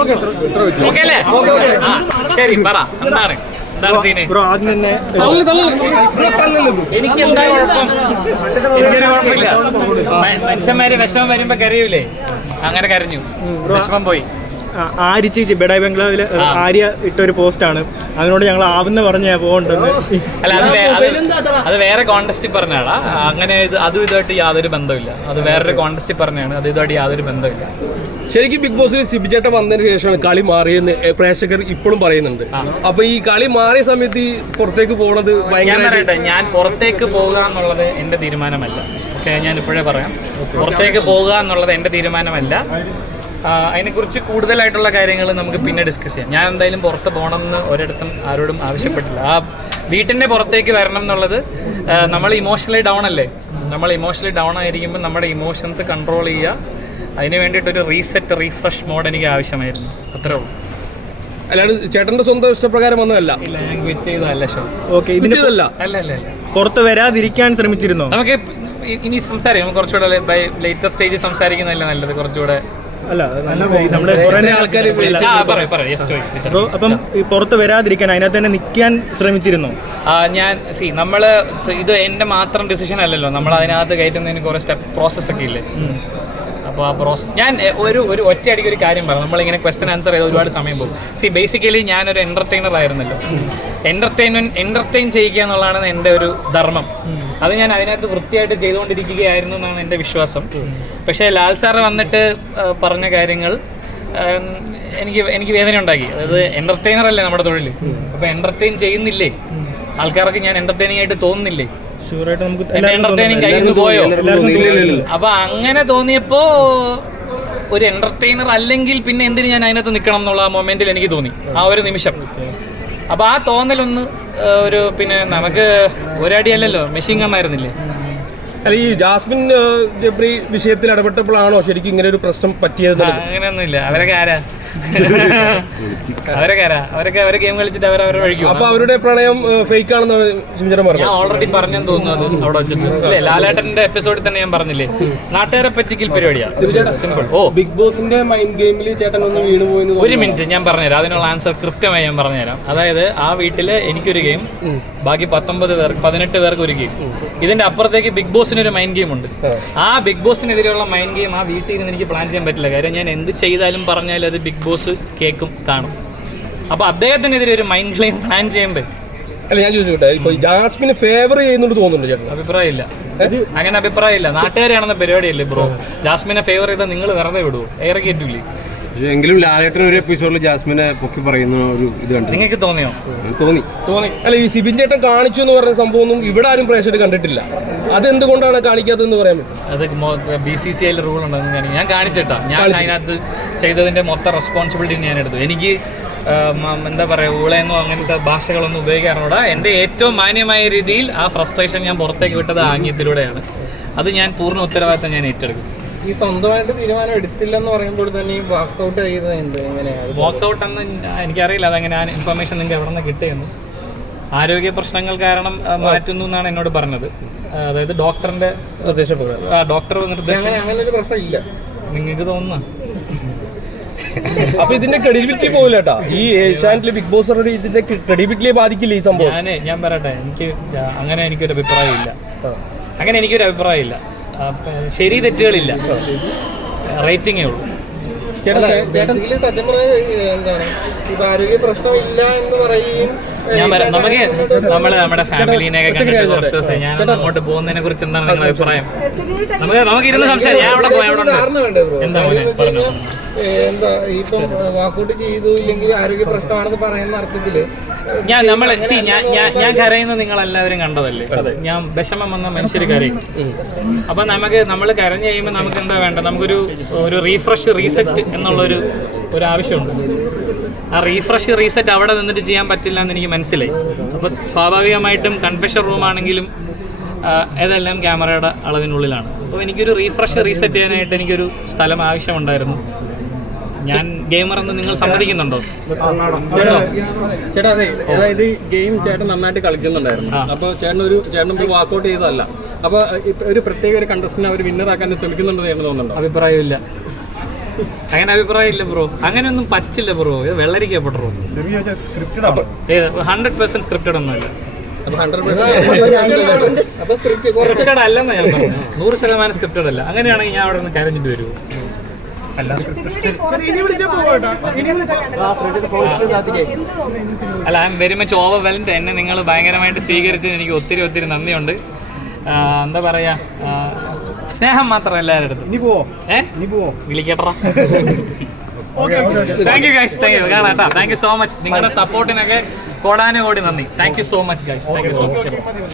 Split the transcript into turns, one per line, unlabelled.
Okay അല്ലേ? ശരി, പറ എന്താണ് എനിക്ക് എന്താ കുഴപ്പം? എനിക്കൊരു കുഴപ്പമില്ല. മനുഷ്യന്മാര് വിഷമം വരുമ്പോ കരയൂലേ? അങ്ങനെ കരഞ്ഞു, വിഷമം പോയി.
ആര്യ ചേച്ചി ബെഡായി ബംഗ്ലാവില് ആര്യ ഇട്ടൊരു പോസ്റ്റാണ്, അതിനോട് ഞങ്ങൾ ആവുന്ന പറഞ്ഞാ പോകണ്ടെന്ന്.
അല്ല, അത് വേറെ കോണ്ടസ്റ്റിൽ പറഞ്ഞാടാ. അങ്ങനെ അതും ഇതുമായിട്ട് യാതൊരു ബന്ധമില്ല. അത് വേറൊരു കോണ്ടസ്റ്റിൽ പറഞ്ഞാണ്, അത് ഇതുമായിട്ട് യാതൊരു ബന്ധമില്ല.
ശരിക്കും ബിഗ് ബോസിൽ സിബിചേട്ടൻ വന്നതിന് ശേഷമാണ് കളി മാറിയെന്ന് പ്രേക്ഷകർ ഇപ്പോഴും പറയുന്നുണ്ട്. അപ്പൊ ഈ കളി മാറിയ സമയത്ത് ഈ പുറത്തേക്ക് പോകുന്നത് ഭയങ്കര,
ഞാൻ പുറത്തേക്ക് പോകുക എന്നുള്ളത് എന്റെ തീരുമാനമല്ല. ഓക്കെ, ഞാൻ ഇപ്പോഴേ പറയാം, പുറത്തേക്ക് പോകുക എന്നുള്ളത് എന്റെ തീരുമാനമല്ല. അതിനെക്കുറിച്ച് കൂടുതലായിട്ടുള്ള കാര്യങ്ങൾ നമുക്ക് പിന്നെ ഡിസ്കസ് ചെയ്യാം. ഞാൻ എന്തായാലും പുറത്ത് പോകണമെന്ന് ഒരിടത്തും ആരോടും ആവശ്യപ്പെട്ടില്ല. ആ വീട്ടിൻ്റെ പുറത്തേക്ക് വരണം എന്നുള്ളത്, നമ്മൾ ഇമോഷണലി ഡൗൺ അല്ലേ? നമ്മൾ ഇമോഷണലി ഡൗൺ ആയിരിക്കുമ്പോൾ നമ്മുടെ ഇമോഷൻസ് കൺട്രോൾ ചെയ്യുക. അതിന് വേണ്ടിയിട്ടൊരു റീസെറ്റ്, റീഫ്രഷ് മോഡ് എനിക്ക് ആവശ്യമായിരുന്നു. അത്രേ ഉള്ളൂ.
അല്ലാണ്ട് ചേട്ടൻ്റെ സ്വന്തം ഇഷ്ടപ്രകാരം ഒന്നുമല്ല.
ഇല്ല, ഞാൻ ക്വിറ്റ് ചെയ്തതല്ല ഷോ.
ഓക്കെ, ഇതിൻ്റെതല്ല.
അല്ല അല്ല അല്ല,
പുറത്ത് വരാതിരിക്കാൻ ശ്രമിച്ചിരുന്നോ? നമുക്ക്
ഇനി സംസാരിക്കാം. കുറച്ചുകൂടെ ലേറ്റസ്റ്റ് സ്റ്റേജിൽ സംസാരിക്കുന്നതല്ല നല്ലത്. കുറച്ചുകൂടെ
അപ്പം പുറത്ത് വരാതിരിക്കാൻ അതിനകത്ത് തന്നെ നിൽക്കാൻ ശ്രമിച്ചിരുന്നു.
നമ്മള് ഇത് എന്റെ മാത്രം ഡിസിഷൻ അല്ലല്ലോ. നമ്മൾ അതിനകത്ത് കയറ്റുന്നതിന് കുറെ പ്രോസസ്സൊക്കെ ഇല്ലേ? അപ്പോൾ ആ പ്രോസസ്സ് ഞാൻ ഒരു ഒറ്റയടിക്ക് ഒരു കാര്യം പറയാം. നമ്മളിങ്ങനെ ക്വസ്റ്റൻ ആൻസർ ചെയ്ത് ഒരുപാട് സമയം പോകും. ബേസിക്കലി ഞാനൊരു എൻ്റർടൈനർ ആയിരുന്നല്ലോ. എൻ്റർടൈൻ ചെയ്യുക എന്നുള്ളതാണ് എൻ്റെ ഒരു ധർമ്മം. അത് ഞാൻ അതിനകത്ത് വൃത്തിയായിട്ട് ചെയ്തുകൊണ്ടിരിക്കുകയായിരുന്നു എന്നാണ് എൻ്റെ വിശ്വാസം. പക്ഷേ ലാൽ സാറ് വന്നിട്ട് പറഞ്ഞ കാര്യങ്ങൾ എനിക്ക് വേദന ഉണ്ടാക്കി. അതായത് എൻ്റർടൈനർ അല്ലേ നമ്മുടെ തൊഴിൽ. അപ്പോൾ എൻ്റർടൈൻ ചെയ്യുന്നില്ലേ ആൾക്കാർക്ക്? ഞാൻ എൻ്റർടൈനിങ് ആയിട്ട് തോന്നുന്നില്ലേ? എൻ്റർടൈനിങ് കയ്യിൽ നിന്ന് പോയോ? അപ്പോൾ അങ്ങനെ തോന്നിയപ്പോൾ ഒരു എൻ്റർടൈനർ അല്ലെങ്കിൽ പിന്നെ എന്തിന് ഞാൻ അതിനകത്ത് നിൽക്കണം എന്നുള്ള ആ മൊമെൻറ്റിൽ എനിക്ക് തോന്നി, ആ ഒരു നിമിഷം. അപ്പോൾ ആ തോന്നലൊന്ന് ഒരു പിന്നെ നമുക്ക് ഒരടിയല്ലല്ലോ, മെഷീൻ ഗണ്ണായിരുന്നില്ലേ?
അല്ല, ഈ ജാസ്മിൻ ജബ്രി വിഷയത്തിൽ ഇടപെട്ടപ്പോഴാണോ ശരിക്കും ഇങ്ങനെ ഒരു പ്രശ്നം പറ്റിയത്?
അങ്ങനെയൊന്നുമില്ല. അവരൊക്കെ ആരാ? അവരെ ഗെയിം കളിച്ചിട്ട് അവരവരെ കഴിക്കും.
അപ്പൊ അവരുടെ പ്രണയം ഫേക്ക് ആണെന്നാണ് ശിവചേട്ടൻ പറഞ്ഞത്.
ഞാൻ ഓൾറെഡി പറഞ്ഞെന്ന് തോന്നുന്നത് അവിടെ വെച്ചിട്ട്. അല്ലേ, ലാലേട്ടന്റെ എപ്പിസോഡിൽ തന്നെ ഞാൻ പറഞ്ഞില്ലേ, നാട്ടുകാരെ പറ്റിക്കൽ പരിപാടിയാണ്. സിമ്പിൾ.
ബിഗ് ബോസിന്റെ മൈൻഡ് ഗെയിമിൽ ചേട്ടൻ ഒന്ന് വീണ് പോയി.
ഒരു മിനിറ്റ്, ഞാൻ പറഞ്ഞുതരാം. അതിനുള്ള ആൻസർ കൃത്യമായി ഞാൻ പറഞ്ഞുതരാം. അതായത് ആ വീട്ടില് എനിക്കൊരു ഗെയിം, ബാക്കി 18 പേർക്ക് ഒരു ഗെയിം. ഇതിന്റെ അപ്പുറത്തേക്ക് ബിഗ് ബോസിനൊരു മൈൻഡ് ഗെയിം ഉണ്ട്. ആ ബിഗ് ബോസിനെതിരെയുള്ള മൈൻഡ് ഗെയിം ആ വീട്ടിൽ ഇരുന്ന് എനിക്ക് പ്ലാൻ ചെയ്യാൻ പറ്റില്ല. കാര്യം ഞാൻ എന്ത് ചെയ്താലും പറഞ്ഞാലും അത് ബിഗ് ബോസ് കേൾക്കും, കാണും. അപ്പൊ അദ്ദേഹത്തിനെതിരെ ഒരു മൈൻഡ് ഗെയിം പ്ലാൻ ചെയ്യണ്ടേ?
അല്ല, ഞാൻ ചോദിച്ചോട്ടെ, ഇപ്പൊ ജാസ്മിന് ഫേവർ ചെയ്യുന്നുണ്ട് തോന്നുന്നുണ്ട് ചേട്ടൻ?
അഭിപ്രായമില്ല, അങ്ങനെ അഭിപ്രായമില്ല. നാട്ടുകാരാണെന്ന പരിപാടിയല്ലേ ബ്രോ. ജാസ്മിനെ ഫേവർ ചെയ്താൽ നിങ്ങൾ വെറുതെ വിടുവോ? ഏറെ കേട്ടില്ലേ?
എങ്കിലും ലാലേട്ടൻ ഒരു എപ്പിസോഡിൽ ജാസ്മിനെ പൊക്കി പറയുന്ന ഒരു ഇത് കണ്ടു.
നിങ്ങൾക്ക് തോന്നിയോ?
തോന്നി. അല്ല, ഈ സിബിൻ ചേട്ടൻ കാണിച്ചു എന്ന് പറഞ്ഞ സംഭവം ഒന്നും ഇവിടെ ആരും പ്രേക്ഷകർ കണ്ടിട്ടില്ല. അതെന്തുകൊണ്ടാണ് കാണിക്കാത്തതെന്ന് പറയാൻ പറ്റും?
അത് BCCI റൂൾ ഉണ്ടെന്ന് ഞാൻ കാണിച്ചിട്ടാ. ഞാൻ അതിനകത്ത് ചെയ്തതിന്റെ മൊത്തം റെസ്പോൺസിബിലിറ്റി ഞാൻ എടുത്തു. എനിക്ക് എന്താ പറയുക, ഊളയെന്നോ അങ്ങനത്തെ ഭാഷകളൊന്നും ഉപയോഗിക്കാറുണ്ട്. എൻ്റെ ഏറ്റവും മാന്യമായ രീതിയിൽ ആ ഫ്രസ്ട്രേഷൻ ഞാൻ പുറത്തേക്ക് വിട്ടത് ആംഗ്യത്തിലൂടെയാണ്. അത് ഞാൻ പൂർണ്ണ ഉത്തരവാദിത്തം ഞാൻ ഏറ്റെടുക്കും.
ഈ സ്വന്തമായിട്ട് തീരുമാനം എടുത്തില്ലെന്ന് പറയുമ്പോൾ തന്നെ വാക്കൗട്ട് ചെയ്തത് എന്ത്, എങ്ങനെയാണ്?
വാക്കൗട്ട് എന്ന് എനിക്കറിയില്ല. അതെങ്ങനെ ആ ഇൻഫർമേഷൻ നിങ്ങൾക്ക് എവിടെ നിന്ന് കിട്ടിയെന്ന്. ആരോഗ്യ പ്രശ്നങ്ങൾ കാരണം മാറ്റുന്നു എന്നാണ് എന്നോട് പറഞ്ഞത്. അതായത് ഡോക്ടറിന്റെ ഡോക്ടർ നിർദ്ദേശം.
അങ്ങനെ ഒരു പ്രശ്നം ഇല്ല
നിങ്ങൾക്ക് തോന്നുന്ന?
അപ്പൊ ഇതിന്റെ ക്രെഡിബിലിറ്റി പോകില്ലേട്ടാ? ഈ ഏഷ്യാനെറ്റിലെ ബിഗ് ബോസ് ഇതിന്റെ ക്രെഡിബിലിറ്റിയെ ബാധിക്കില്ല ഈ സംഭവം?
ഞാൻ പറയട്ടെ, എനിക്കൊരു അഭിപ്രായമില്ല. അങ്ങനെ എനിക്കൊരു അഭിപ്രായമില്ല. ശരി തെറ്റുകളില്ല, റേറ്റിംഗേ ഉള്ളൂ.
സത്യം പറഞ്ഞാൽ എന്താണ്, ഇപ്പൊ ആരോഗ്യ പ്രശ്നമില്ല എന്ന് പറയുകയും
നമ്മുടെ ഫാമിലിനെയൊക്കെ കണ്ടിട്ട് കുറച്ച് ദിവസം ഞാൻ അങ്ങോട്ട് പോകുന്നതിനെ കുറിച്ച് എന്താണ് നിങ്ങളുടെ അഭിപ്രായം? നമുക്ക് ഇരുന്ന് സംസാരിക്കാം. ഞാൻ അവിടെ പോയി
എന്താ ഇപ്പം വാക്കൗട്ട് ചെയ്തു ഇല്ലെങ്കിൽ ആരോഗ്യ പ്രശ്നമാണെന്ന് പറയുന്ന അർത്ഥത്തില്
ഞാൻ കരയുന്നത് നിങ്ങളെല്ലാവരും കണ്ടതല്ലേ? ഞാൻ വിഷമം വന്ന മനുഷ്യർ കരയും. അപ്പൊ നമ്മൾ കരഞ്ഞു കഴിയുമ്പോൾ നമുക്ക് എന്താ വേണ്ട? നമുക്കൊരു റീഫ്രഷ്, റീസെറ്റ് എന്നുള്ളൊരു ആവശ്യമുണ്ട്. ആ റീഫ്രഷ്, റീസെറ്റ് അവിടെ നിന്നിട്ട് ചെയ്യാൻ പറ്റില്ല എന്ന് എനിക്ക് മനസ്സിലായി. അപ്പോൾ സ്വാഭാവികമായിട്ടും കൺഫെഷൻ റൂമാണെങ്കിലും ഇതെല്ലാം ക്യാമറയുടെ അളവിനുള്ളിലാണ്. അപ്പോൾ എനിക്കൊരു റീഫ്രഷ്, റീസെറ്റ് ചെയ്യാനായിട്ട് എനിക്കൊരു സ്ഥലം ആവശ്യമുണ്ടായിരുന്നു. ഞാൻ ഗെയിമർ എന്ന് നിങ്ങൾ സമ്മതിക്കുന്നുണ്ടോ?
ചേട്ടാ, അതെ, അതായത് ഗെയിം ചേട്ടൻ നന്നായിട്ട് കളിക്കുന്നുണ്ടായിരുന്നു. അപ്പോൾ ചേട്ടൻ വാക്കൗട്ട് ചെയ്തതല്ല. അപ്പോൾ ഒരു പ്രത്യേക ഒരു കണ്ടസ്റ്റന്റ് അവർ വിന്നറാക്കാൻ ശ്രമിക്കുന്നുണ്ടെന്ന് ചേട്ടൻ തോന്നുന്നുണ്ടോ?
അഭിപ്രായമില്ല. അങ്ങനെ അഭിപ്രായം ഇല്ല ബ്രോ, അങ്ങനെയൊന്നും പറ്റില്ല ബ്രോ, ഇത് വെള്ളരിക്കപ്പെട്ടോ. 100% സ്ക്രിപ്റ്റഡ് ഒന്നുമില്ല.
അപ്പൊ 100% അപ്പൊ സ്ക്രിപ്റ്റ്
സ്ക്രിപ്റ്റഡ് അല്ലെന്ന് ഞാൻ പറഞ്ഞു. 100% സ്ക്രിപ്റ്റഡ് അല്ല. അങ്ങനെയാണെങ്കിൽ ഞാൻ അവിടെ നിന്ന് കരഞ്ഞിട്ട് വരുമോ? അല്ല, I am very much overwhelmed. എന്നെ നിങ്ങൾ ഭയങ്കരമായിട്ട് സ്വീകരിച്ചത് എനിക്ക് ഒത്തിരി ഒത്തിരി നന്ദിയുണ്ട്. എന്താ പറയാ, സ്നേഹം മാത്രം എല്ലാവരുടെ അടുത്തും. വിളിക്കട്ടാ. Thank you guys, thank you. കാണാം കേട്ടോ. Thank you so much. നിങ്ങളുടെ സപ്പോർട്ടിനൊക്കെ കോടാനുകോടി നന്ദി. Thank you so much guys, thank you so much.